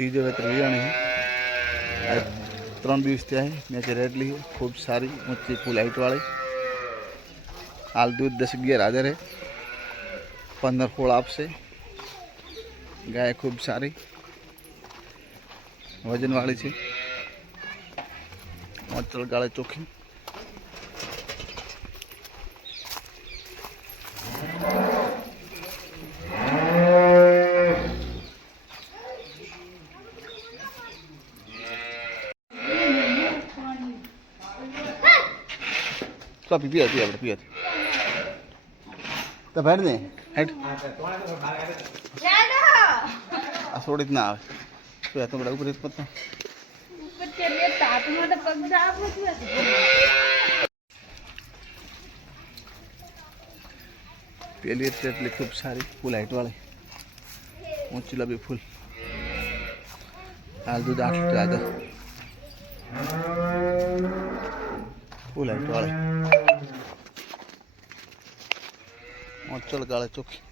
ત્રીજો વેતર વિયાણી ત્રણ દિવસ ત્યાં છે. મેં રેડલી છે ખૂબ સારી, ઊંચી, ફૂલ હાઈટવાળી હાલ દૂધ દસ અગિયાર હાજર હે પંદર ફોળ આપશે. ગાય ખૂબ સારી. વજનવાળી છે. અચલ ગાળે ચોખ્ખી. તો પી પીવા આપણે પીવા તો ભાઈ ને, હેડ. આ થોડી જ ના આવે. શું તો બધા ઉપર જ પત્તા? પેલી એટલી ખૂબ સારી, ફૂલ હાઈટવાળી ઊંચી લાંબી ફૂલ. હાલ દૂધ આઠ લીટર આગળ. ફૂલ હાઈટવાળી ઓચલ ગાળે ચોખ્ખી